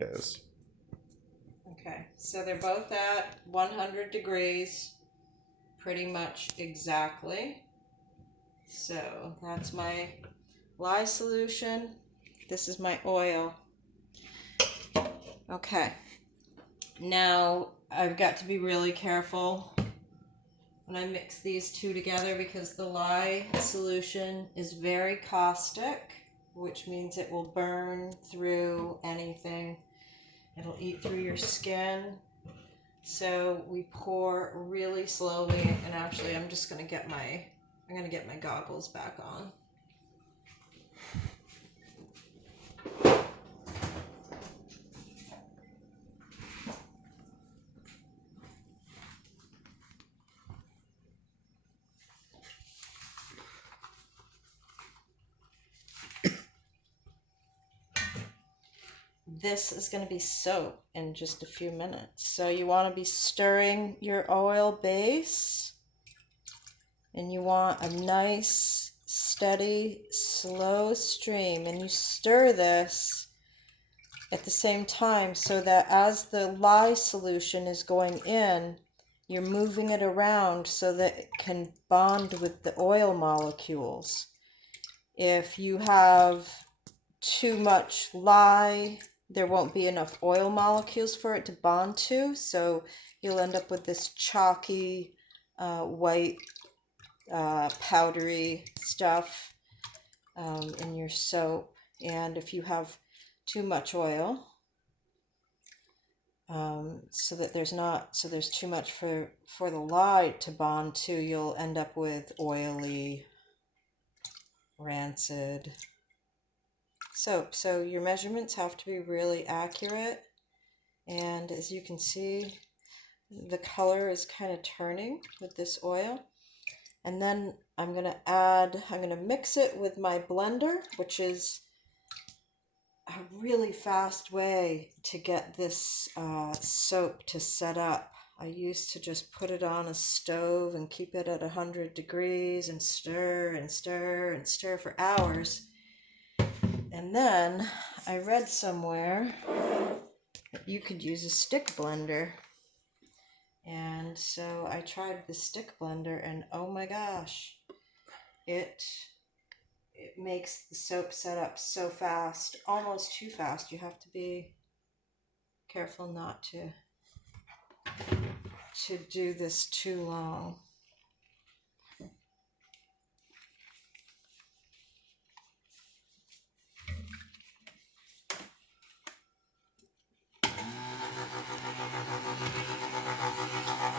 it is. Okay, so they're both at 100 degrees, pretty much exactly. So that's my lye solution. This is my oil. Okay, now I've got to be really careful when I mix these two together because the lye solution is very caustic, which means it will burn through anything. It'll eat through your skin. So we pour really slowly, and actually I'm gonna get my goggles back on. This is going to be soap in just a few minutes. So you want to be stirring your oil base, and you want a nice, steady, slow stream. And you stir this at the same time so that as the lye solution is going in, you're moving it around so that it can bond with the oil molecules. If you have too much lye, there won't be enough oil molecules for it to bond to, so you'll end up with this chalky, white, powdery stuff in your soap. And if you have too much oil, so there's too much for the lye to bond to, you'll end up with oily, rancid soap. So your measurements have to be really accurate, and as you can see, the color is kind of turning with this oil. And then I'm going to mix it with my blender, which is a really fast way to get this soap to set up. I used to just put it on a stove and keep it at 100 degrees and stir and stir and stir for hours. And then I read somewhere that you could use a stick blender. And so I tried the stick blender, and oh my gosh, it makes the soap set up so fast, almost too fast. You have to be careful not to do this too long.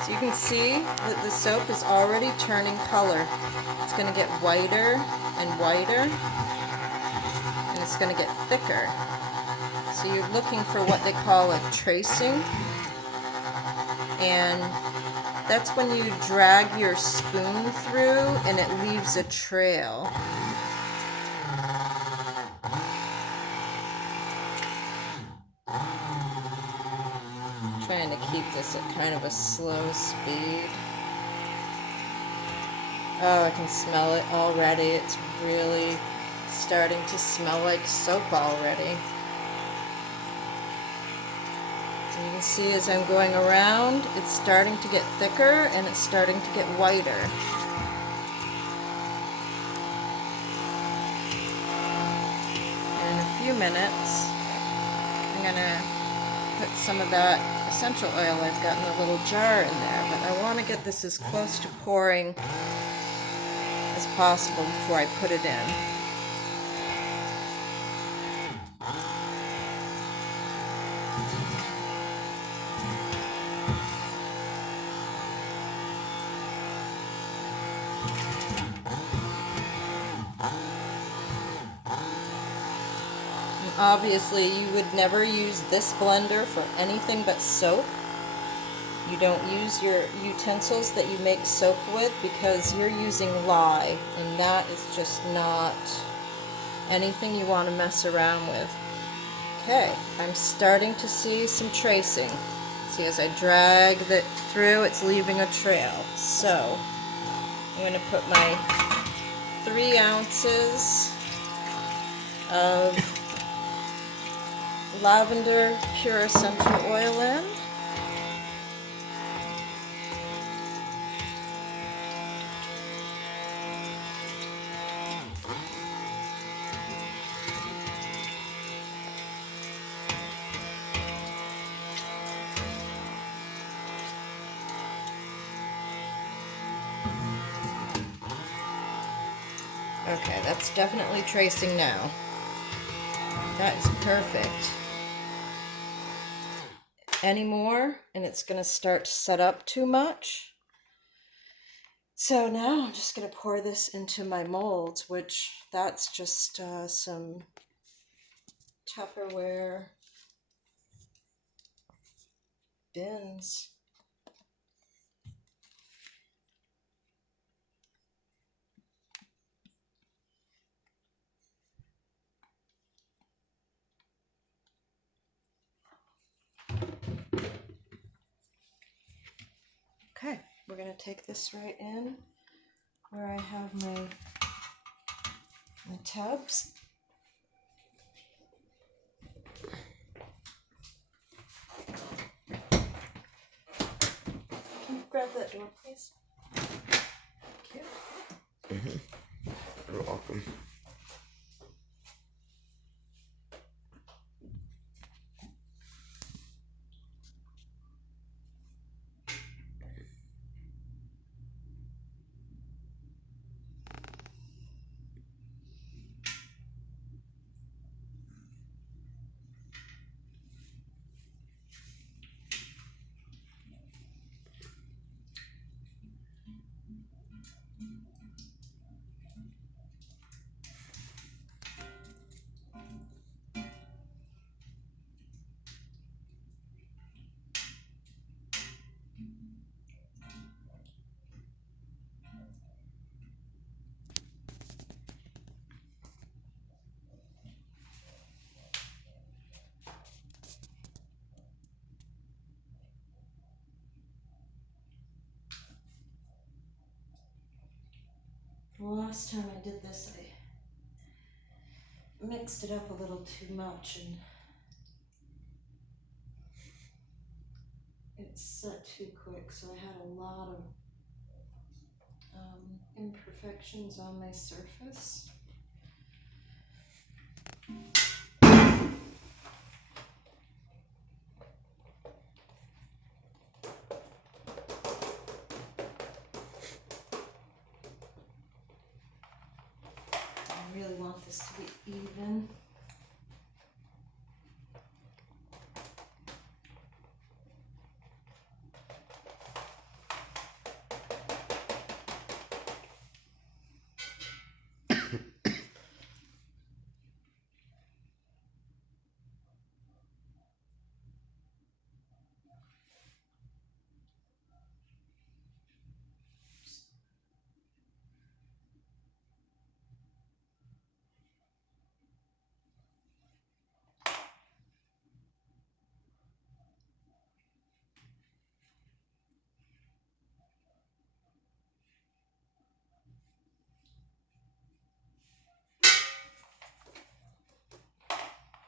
So you can see that the soap is already turning color. It's going to get whiter and whiter, and it's going to get thicker. So you're looking for what they call a tracing, and that's when you drag your spoon through and it leaves a trail. Trying to keep this at kind of a slow speed. Oh, I can smell it already. It's really starting to smell like soap already. And you can see as I'm going around, it's starting to get thicker and it's starting to get whiter. In a few minutes, I'm going to put some of that essential oil I've got in a little jar in there, but I want to get this as close to pouring as possible before I put it in. Obviously, you would never use this blender for anything but soap. You don't use your utensils that you make soap with because you're using lye, and that is just not anything you want to mess around with. Okay, I'm starting to see some tracing. See, as I drag it through, it's leaving a trail. So, I'm going to put my 3 ounces of lavender pure essential oil in. Okay, that's definitely tracing now. That's perfect. Any more, and it's going to start to set up too much. So now I'm just going to pour this into my molds, which that's just some Tupperware bins. Okay, we're going to take this right in where I have my tubs. Can you grab that door, please? Thank you. You're welcome. The last time I did this, I mixed it up a little too much and it set too quick, so I had a lot of imperfections on my surface. I really want this to be even.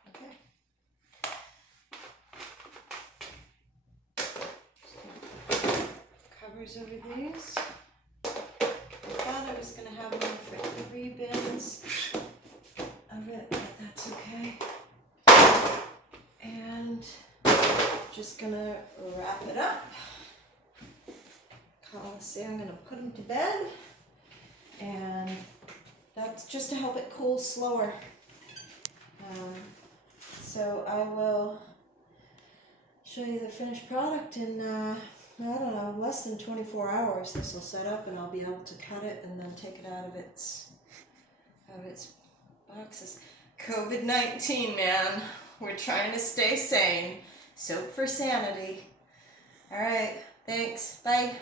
Okay. Covers over these. I thought I was going to have one for 3 bins of it, but that's okay. And just going to wrap it up. See, I'm going to put them to bed, and that's just to help it cool slower. So I will show you the finished product in, I don't know, less than 24 hours. This will set up and I'll be able to cut it and then take it out of its boxes. COVID-19, man. We're trying to stay sane. Soap for sanity. All right, thanks. Bye.